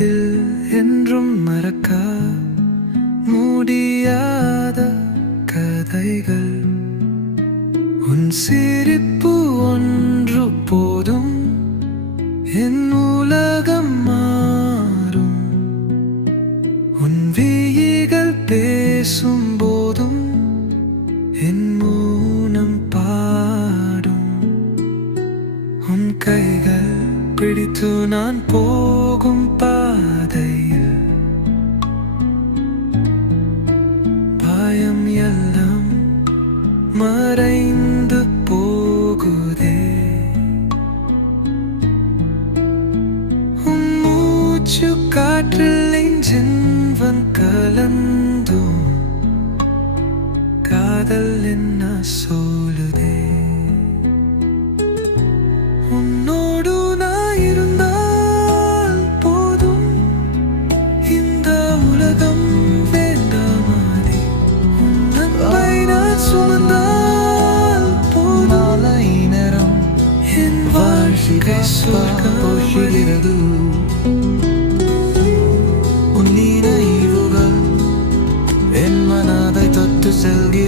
மனதில் என்றும் மறக்க முடியாத கதைகள். உன் சிரிப்பு ஒன்று போதும், என் உலகம் மாறும். உன் விழிகள் பேசும் போதும் என் மௌனம் பாடும். உன் கைகள் பிடித்து நான் போகும் பாதையில் பயம் எல்லாம் மறைந்து போகுதே. உன் மூச்சு காற்றில் ஜென்வன் கலந்தும் காதல் என்ன சொல்லுதே. உன்னோடு நான் இருந்தால் போதும், இந்த உலகம் வேண்டாமாதே. உன் அன்பை நான் சுமந்தால் போதும், நாளை நேரம் என் வாழ்க்கை சொர்க்கம் போகிறது. உன் நினைவுகள் என் மனதை தொட்டு செல்கிறது.